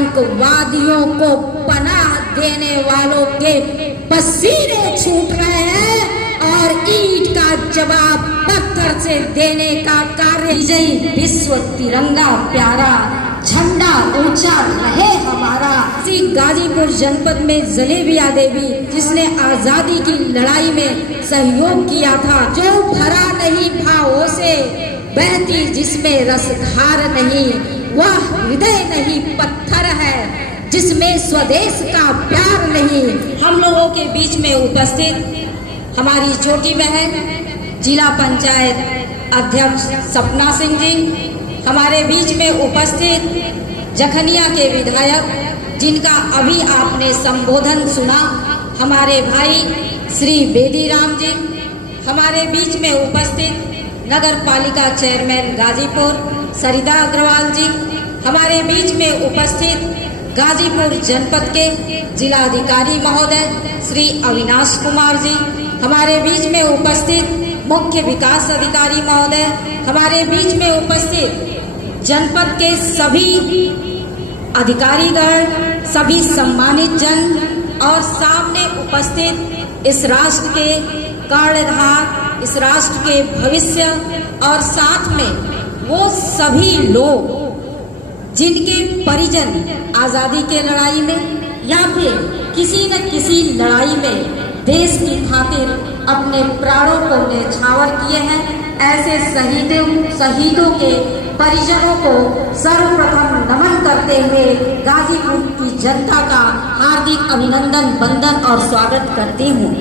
आतंकवादियों को पनाह देने वालों के पसीने छूट रहे हैं और ईंट का जवाब पत्थर से देने का कार्य। विजयी विश्व तिरंगा प्यारा, झंडा ऊंचा रहे हमारा। इसी गाजीपुर जनपद में जलेबिया देवी, जिसने आजादी की लड़ाई में सहयोग किया था, जो भरा नहीं भावों से बहती जिसमें रसधार नहीं, वह हृदय नहीं पत्थर है जिसमें स्वदेश का प्यार नहीं। हम लोगों के बीच में उपस्थित हमारी छोटी बहन जिला पंचायत अध्यक्ष सपना सिंह जी, हमारे बीच में उपस्थित जखनिया के विधायक जिनका अभी आपने संबोधन सुना, हमारे भाई श्री बेदीराम जी, हमारे बीच में उपस्थित नगर पालिका चेयरमैन गाजीपुर सरिता अग्रवाल जी, हमारे बीच में उपस्थित गाजीपुर जनपद के जिलाधिकारी महोदय श्री अविनाश कुमार जी, हमारे बीच में उपस्थित मुख्य विकास अधिकारी महोदय, हमारे बीच में उपस्थित जनपद के सभी अधिकारीगण, सभी सम्मानित जन और सामने उपस्थित इस राष्ट्र के कर्णधार, इस राष्ट्र के भविष्य और साथ में वो सभी लोग जिनके परिजन आजादी के लड़ाई में या फिर किसी न किसी लड़ाई में देश की खातिर अपने प्राणों को न्यौछावर किए हैं, ऐसे शहीदों के परिजनों को सर्वप्रथम नमन करते हुए गाजीपुर की जनता का हार्दिक अभिनंदन, वंदन और स्वागत करती हूँ।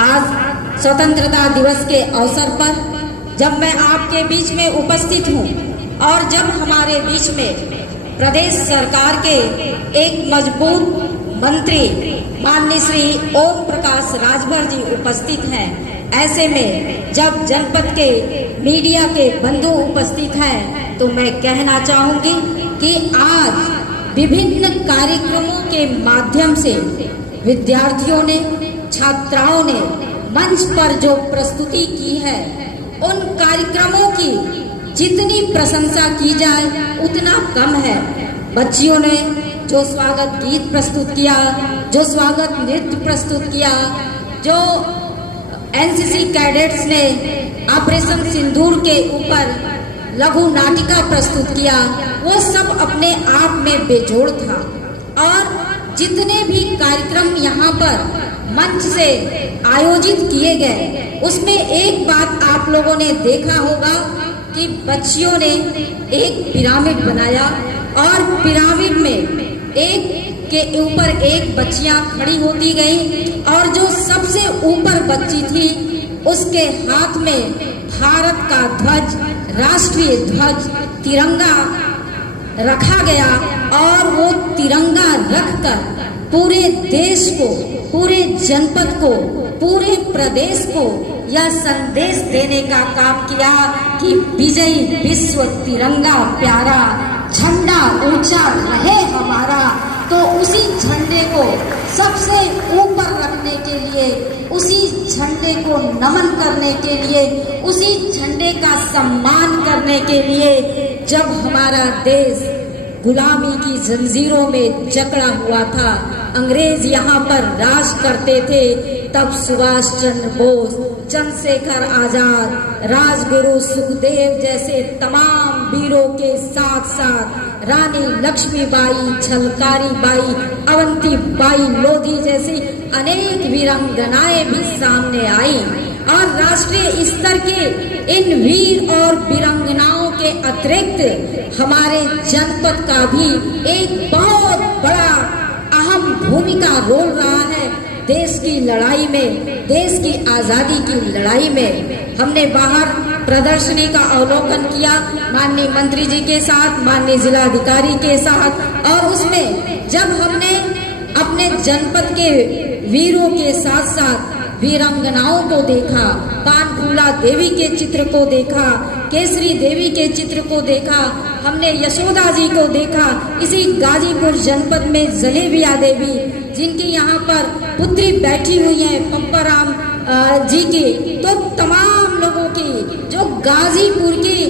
आज स्वतंत्रता दिवस के अवसर पर जब मैं आपके बीच में उपस्थित हूँ और जब हमारे बीच में प्रदेश सरकार के एक मजबूत मंत्री माननीय श्री ओम प्रकाश राजभर जी उपस्थित हैं, ऐसे में जब जनपद के मीडिया के बंधु उपस्थित हैं, तो मैं कहना चाहूंगी कि आज विभिन्न कार्यक्रमों के माध्यम से विद्यार्थियों ने, छात्राओं ने मंच पर जो प्रस्तुति की है, उन कार्यक्रमों की जितनी प्रशंसा की जाए उतना कम है। बच्चियों ने जो स्वागत गीत प्रस्तुत किया, जो स्वागत नृत्य प्रस्तुत किया, जो एनसीसी कैडेट्स ने ऑपरेशन सिंदूर के ऊपर लघु नाटिका प्रस्तुत किया, वो सब अपने आप में बेजोड़ था। और जितने भी कार्यक्रम यहाँ पर मंच से आयोजित किए गए, उसमें एक बात आप लोगों ने देखा होगा कि बच्चियों ने एक पिरामिड बनाया और पिरामिड में एक के ऊपर एक बच्चियां खड़ी होती गई और जो सबसे ऊपर बच्ची थी उसके हाथ में भारत का ध्वज, राष्ट्रीय ध्वज, तिरंगा रखा गया और वो तिरंगा रखकर पूरे देश को, पूरे जनपद को, पूरे प्रदेश को यह संदेश देने का काम किया कि विजयी विश्व तिरंगा प्यारा, झंडा ऊंचा रहे हमारा। तो उसी झंडे को सबसे ऊपर रखने के लिए, उसी झंडे को नमन करने के लिए, उसी झंडे का सम्मान करने के लिए जब हमारा देश गुलामी की जंजीरों में जकड़ा हुआ था, अंग्रेज यहाँ पर राज करते थे, तब सुभाष चंद्र बोस, चंद्रशेखर आजाद, राजगुरु सुखदेव जैसे तमाम वीरों के साथ साथ रानी लक्ष्मीबाई, झलकारी बाई, अवंती बाई लोधी जैसी अनेक वीरांगनाएं भी सामने आई और राष्ट्रीय स्तर के इन वीर और वीरांगनाओं के अतिरिक्त हमारे जनपद का भी एक बहुत बड़ा अहम भूमिका रोल रहा है देश की लड़ाई में, देश की आजादी की लड़ाई में। हमने बाहर प्रदर्शनी का अवलोकन किया माननीय मंत्री जी के साथ, माननीय जिलाधिकारी के साथ, और उसमें जब हमने अपने जनपद के वीरों के साथ साथ वीरांगनाओं को देखा, कानफूला देवी के चित्र को देखा, केसरी देवी के चित्र को देखा, हमने यशोदा जी को देखा, इसी गाजीपुर जनपद में जलेबिया देवी जिनकी यहाँ पर पुत्री बैठी हुई है पप्पाराम जी की, तो तमाम लोगों की जो गाजीपुर की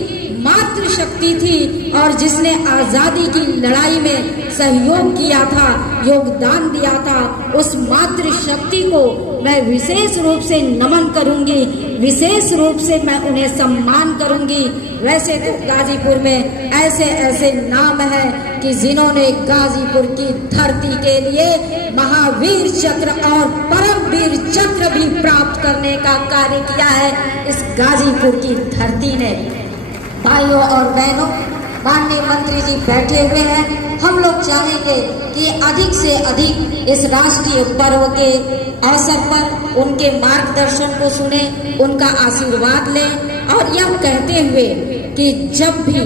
मातृशक्ति थी और जिसने आजादी की लड़ाई में सहयोग किया था, योगदान दिया था, उस मातृशक्ति को मैं विशेष रूप से नमन करूंगी, विशेष रूप से मैं उन्हें सम्मान करूंगी। वैसे तो गाजीपुर में ऐसे ऐसे नाम हैं कि जिन्होंने गाजीपुर की धरती के लिए महावीर चक्र और परमवीर चक्र भी प्राप्त करने का कार्य किया है इस गाजीपुर की धरती ने। भाइयों और बहनों, माननीय मंत्री जी बैठे हुए हैं। हम लोग चाहेंगे कि अधिक से अधिक इस राष्ट्रीय पर्व के अवसर पर उनके मार्गदर्शन को सुने, उनका आशीर्वाद लें और यह कहते हुए कि जब भी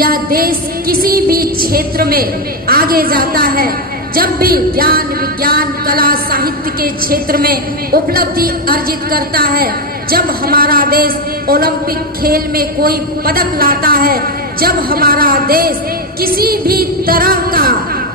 यह देश किसी भी क्षेत्र में आगे जाता है, जब भी ज्ञान, विज्ञान, कला, साहित्य के क्षेत्र में उपलब्धि अर्जित करता है, जब हमारा देश ओलंपिक खेल में कोई पदक लाता है, जब हमारा देश किसी भी तरह का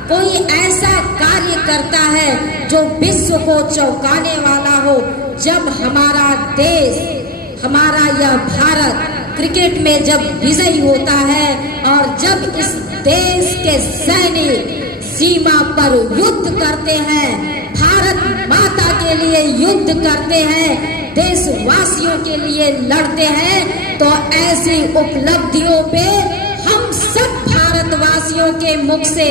कोई ऐसा कार्य करता है जो विश्व को चौंकाने वाला हो, जब हमारा देश, हमारा यह भारत क्रिकेट में जब विजयी होता है और जब इस देश के सैनिक सीमा पर युद्ध करते हैं, भारत माता के लिए युद्ध करते हैं, देशवासियों के लिए लड़ते हैं, तो ऐसी उपलब्धियों पे हम सब भारतवासियों के मुख से,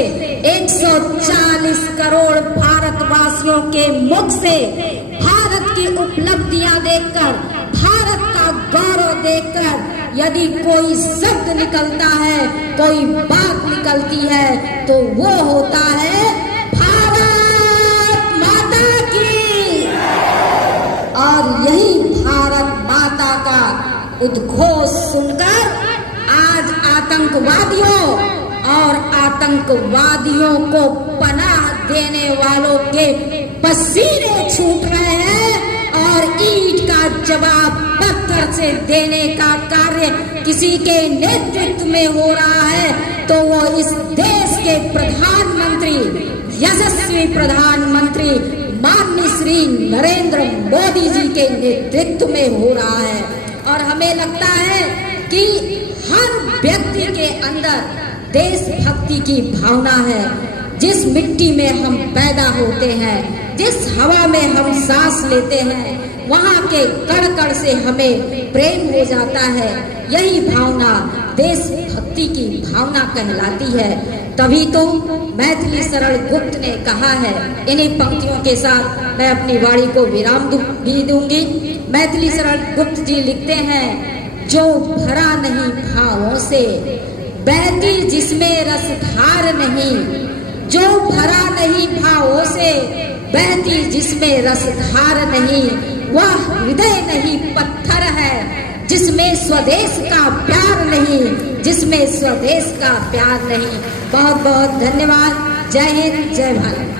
140 करोड़ भारतवासियों के मुख से भारत की उपलब्धियां देखकर, भारत का गौरव देखकर यदि कोई शब्द निकलता है, कोई बात निकलती है, तो वो होता है भारत माता की। और यही भारत माता का उद्घोष सुनकर आज आतंकवादियों और आतंकवादियों को पनाह देने वालों के पसीने छूट रहे हैं और ईंट का जवाब पत्थर से देने का कार्य किसी के नेतृत्व में हो रहा है, तो वो इस देश के प्रधानमंत्री, यशस्वी प्रधानमंत्री माननीय श्री नरेंद्र मोदी जी के नेतृत्व में हो रहा है। और हमें लगता है कि हर व्यक्ति के अंदर देशभक्ति की भावना है। जिस मिट्टी में हम पैदा होते हैं, जिस हवा में हम सांस लेते हैं, वहाँ के कण कण से हमें प्रेम हो जाता है। यही भावना देशभक्ति की भावना कहलाती है। तभी तो मैथिली शरण गुप्त ने कहा है, इन्हीं पंक्तियों के साथ मैं अपनी वाणी को विराम भी दूंगी। मैथिली शरण गुप्त जी लिखते हैं, जो भरा नहीं भावों से, बहती जिसमें रसधार नहीं, जो भरा नहीं भावों से, बहती जिसमें रसधार नहीं, वह हृदय नहीं पत्थर है, जिसमें स्वदेश का प्यार नहीं, जिसमें स्वदेश का प्यार नहीं। बहुत बहुत धन्यवाद। जय हिंद, जय भारत।